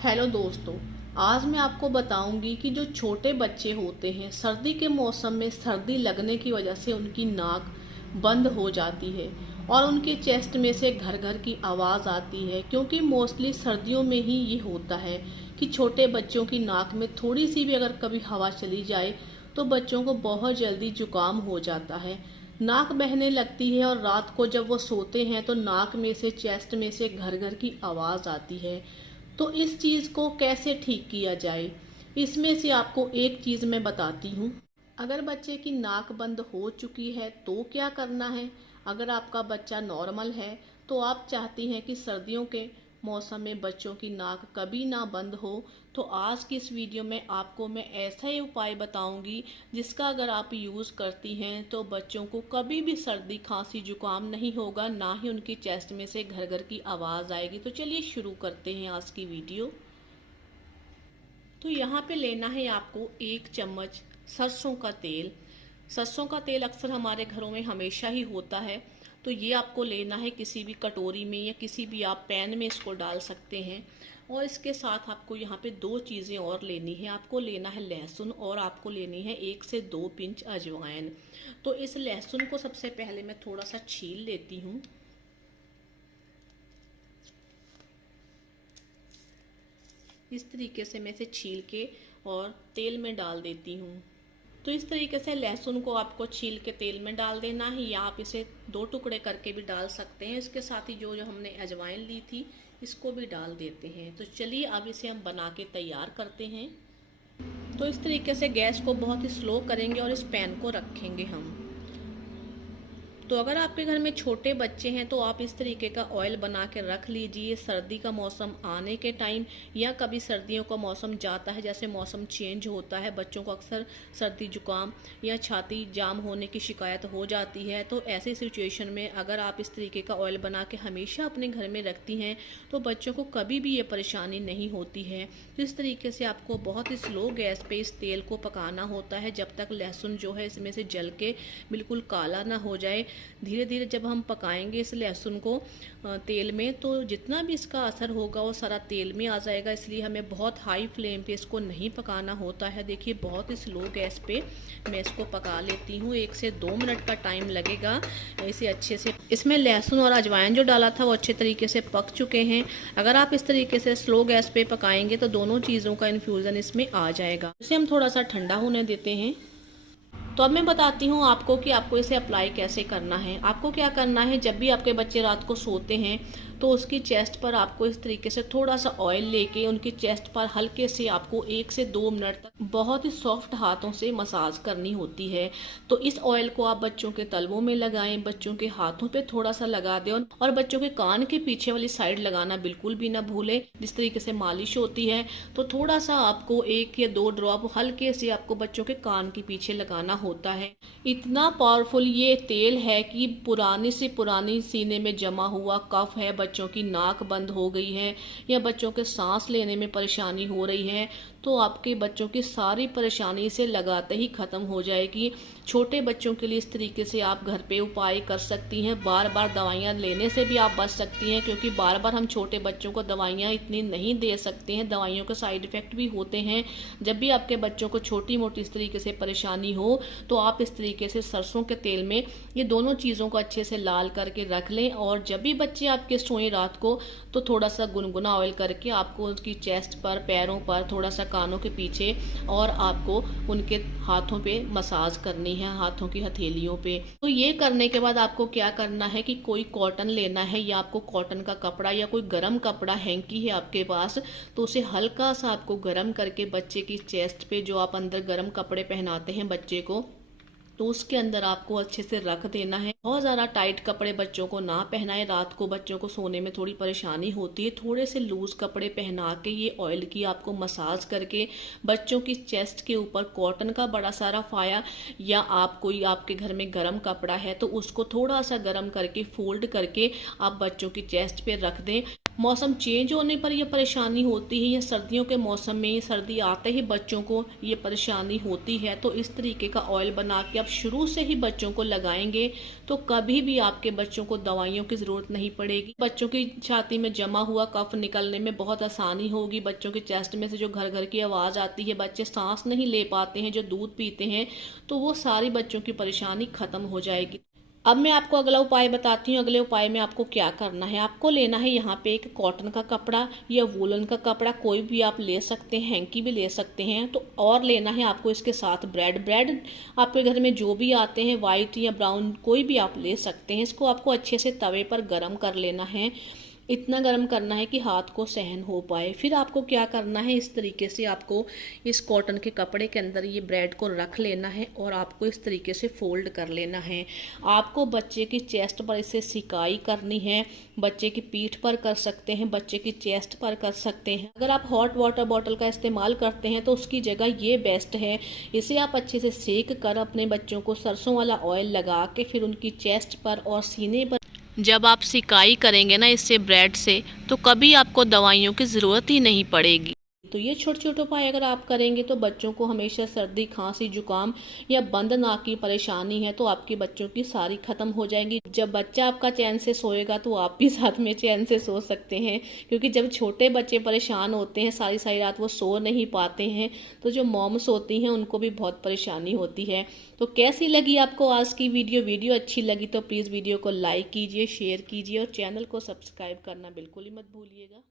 Hello दोस्तों, आज मैं आपको बताऊंगी कि जो छोटे बच्चे होते हैं सर्दी के मौसम में सर्दी लगने की वजह से उनकी नाक बंद हो जाती है और उनके चेस्ट में से घर घर की आवाज़ आती है। क्योंकि मोस्टली सर्दियों में ही ये होता है कि छोटे बच्चों की नाक में थोड़ी सी भी अगर कभी हवा चली जाए तो बच्चों को बहुत जल्दी जुकाम हो जाता है, नाक बहने लगती है और रात को जब वो सोते हैं तो नाक में से चेस्ट में से घर घर की आवाज़ आती है। तो इस चीज़ को कैसे ठीक किया जाए, इसमें से आपको एक चीज़ मैं बताती हूँ। अगर बच्चे की नाक बंद हो चुकी है तो क्या करना है। अगर आपका बच्चा नॉर्मल है तो आप चाहती हैं कि सर्दियों के मौसम में बच्चों की नाक कभी ना बंद हो, तो आज की इस वीडियो में आपको मैं ऐसा ही उपाय बताऊंगी जिसका अगर आप यूज़ करती हैं तो बच्चों को कभी भी सर्दी खांसी जुकाम नहीं होगा, ना ही उनकी चेस्ट में से घर घर की आवाज़ आएगी। तो चलिए शुरू करते हैं आज की वीडियो। तो यहाँ पे लेना है आपको 1 चम्मच सरसों का तेल। सरसों का तेल अक्सर हमारे घरों में हमेशा ही होता है, तो ये आपको लेना है किसी भी कटोरी में या किसी भी आप पैन में इसको डाल सकते हैं। और इसके साथ आपको यहाँ पे 2 चीज़ें और लेनी है। आपको लेना है लहसुन और आपको लेनी है 1 से 2 पिंच अजवाइन। तो इस लहसुन को सबसे पहले मैं थोड़ा सा छील लेती हूँ। इस तरीके से मैं इसे छील के और तेल में डाल देती हूँ। तो इस तरीके से लहसुन को आपको छील के तेल में डाल देना है, या आप इसे 2 टुकड़े करके भी डाल सकते हैं। इसके साथ ही जो जो हमने अजवाइन ली थी इसको भी डाल देते हैं। तो चलिए अब इसे हम बना के तैयार करते हैं। तो इस तरीके से गैस को बहुत ही स्लो करेंगे और इस पैन को रखेंगे हम। तो अगर आपके घर में छोटे बच्चे हैं तो आप इस तरीके का ऑयल बना के रख लीजिए। सर्दी का मौसम आने के टाइम या कभी सर्दियों का मौसम जाता है, जैसे मौसम चेंज होता है, बच्चों को अक्सर सर्दी जुकाम या छाती जाम होने की शिकायत हो जाती है। तो ऐसी सिचुएशन में अगर आप इस तरीके का ऑयल बना के हमेशा अपने घर में रखती हैं तो बच्चों को कभी भी ये परेशानी नहीं होती है। तो इस तरीके से आपको बहुत ही स्लो गैस पे इस तेल को पकाना होता है जब तक लहसुन जो है इसमें से जल के बिल्कुल काला ना हो जाए। धीरे धीरे जब हम पकाएंगे इस लहसुन को तेल में तो जितना भी इसका असर होगा वो सारा तेल में आ जाएगा, इसलिए हमें बहुत हाई फ्लेम पे इसको नहीं पकाना होता है। देखिए बहुत ही स्लो गैस पे मैं इसको पका लेती हूँ। 1 से 2 मिनट का टाइम लगेगा इसे अच्छे से। इसमें लहसुन और अजवाइन जो डाला था वो अच्छे तरीके से पक चुके हैं। अगर आप इस तरीके से स्लो गैस पे पकाएंगे तो दोनों चीज़ों का इन्फ्यूज़न इसमें आ जाएगा। इसे हम थोड़ा सा ठंडा होने देते हैं। तो अब मैं बताती हूँ आपको कि आपको इसे अप्लाई कैसे करना है। आपको क्या करना है, जब भी आपके बच्चे रात को सोते हैं तो उसकी चेस्ट पर आपको इस तरीके से थोड़ा सा ऑयल लेके उनकी चेस्ट पर हल्के से आपको 1 से 2 मिनट तक बहुत ही सॉफ्ट हाथों से मसाज करनी होती है। तो इस ऑयल को आप बच्चों के तलवों में लगाएं, बच्चों के हाथों पे थोड़ा सा लगा दें और बच्चों के कान के पीछे वाली साइड लगाना बिल्कुल भी ना भूलें। जिस तरीके से मालिश होती है तो थोड़ा सा आपको 1 या 2 ड्रॉप हल्के से आपको बच्चों के कान के पीछे लगाना होता है। इतना पावरफुल ये तेल है कि पुरानी से पुरानी सीने में जमा हुआ कफ है, बच्चों की नाक बंद हो गई है या बच्चों के सांस लेने में परेशानी हो रही है, तो आपके बच्चों की सारी परेशानी इसे लगाते ही खत्म हो जाएगी। छोटे बच्चों के लिए इस तरीके से आप घर पे उपाय कर सकती हैं। बार बार दवाइयाँ लेने से भी आप बच सकती हैं, क्योंकि बार बार हम छोटे बच्चों को दवाइयाँ इतनी नहीं दे सकते हैं। दवाइयों के साइड इफ़ेक्ट भी होते हैं। जब भी आपके बच्चों को छोटी मोटी इस तरीके से परेशानी हो तो आप इस तरीके से सरसों के तेल में ये दोनों चीज़ों को अच्छे से लाल करके रख लें। और जब भी बच्चे आपके सोएं रात को तो थोड़ा सा गुनगुना ऑयल करके आपको उनकी चेस्ट पर, पैरों पर, थोड़ा सा कानों के पीछे और आपको उनके हाथों पे मसाज करनी है, हाथों की हथेलियों पे। तो ये करने के बाद आपको क्या करना है कि कोई कॉटन लेना है या आपको कॉटन का कपड़ा या कोई गर्म कपड़ा हैंकी है आपके पास तो उसे हल्का सा आपको गर्म करके बच्चे की चेस्ट पे, जो आप अंदर गर्म कपड़े पहनाते हैं बच्चे को, तो उसके अंदर आपको अच्छे से रख देना है। बहुत ज़्यादा टाइट कपड़े बच्चों को ना पहनाएं, रात को बच्चों को सोने में थोड़ी परेशानी होती है। थोड़े से लूज कपड़े पहना के ये ऑयल की आपको मसाज करके बच्चों की चेस्ट के ऊपर कॉटन का बड़ा सारा फाया या आप कोई आपके घर में गर्म कपड़ा है तो उसको थोड़ा सा गर्म करके फोल्ड करके आप बच्चों की चेस्ट पे रख दें। मौसम चेंज होने पर यह परेशानी होती है या सर्दियों के मौसम में सर्दी आते ही बच्चों को ये परेशानी होती है, तो इस तरीके का ऑयल बना के आप शुरू से ही बच्चों को लगाएंगे तो कभी भी आपके बच्चों को दवाइयों की ज़रूरत नहीं पड़ेगी। बच्चों की छाती में जमा हुआ कफ निकलने में बहुत आसानी होगी। बच्चों के चेस्ट में से जो घर घर की आवाज़ आती है, बच्चे सांस नहीं ले पाते हैं, जो दूध पीते हैं, तो वो सारी बच्चों की परेशानी खत्म हो जाएगी। अब मैं आपको अगला उपाय बताती हूँ। अगले उपाय में आपको क्या करना है, आपको लेना है यहाँ पे एक कॉटन का कपड़ा या वूलन का कपड़ा, कोई भी आप ले सकते हैं, हैंकी भी ले सकते हैं। तो और लेना है आपको इसके साथ ब्रेड आपके घर में जो भी आते हैं, वाइट या ब्राउन कोई भी आप ले सकते हैं। इसको आपको अच्छे से तवे पर गर्म कर लेना है, इतना गर्म करना है कि हाथ को सहन हो पाए। फिर आपको क्या करना है, इस तरीके से आपको इस कॉटन के कपड़े के अंदर ये ब्रेड को रख लेना है और आपको इस तरीके से फोल्ड कर लेना है। आपको बच्चे की चेस्ट पर इसे सिकाई करनी है, बच्चे की पीठ पर कर सकते हैं, बच्चे की चेस्ट पर कर सकते हैं। अगर आप हॉट वाटर बॉटल का इस्तेमाल करते हैं तो उसकी जगह ये बेस्ट है। इसे आप अच्छे से सेक कर अपने बच्चों को सरसों वाला ऑयल लगा के फिर उनकी चेस्ट पर और सीने पर जब आप सिकाई करेंगे ना इससे ब्रेड से, तो कभी आपको दवाइयों की ज़रूरत ही नहीं पड़ेगी। तो ये छोटे छोटे उपाय अगर आप करेंगे तो बच्चों को हमेशा सर्दी, खांसी, जुकाम या बंद नाक की परेशानी है तो आपके बच्चों की सारी खत्म हो जाएंगी। जब बच्चा आपका चैन से सोएगा तो आप भी साथ में चैन से सो सकते हैं, क्योंकि जब छोटे बच्चे परेशान होते हैं सारी सारी रात वो सो नहीं पाते हैं, तो जो मॉम्स होती हैं उनको भी बहुत परेशानी होती है। तो कैसी लगी आपको आज की वीडियो अच्छी लगी तो प्लीज़ वीडियो को लाइक कीजिए, शेयर कीजिए और चैनल को सब्सक्राइब करना बिल्कुल ही मत भूलिएगा।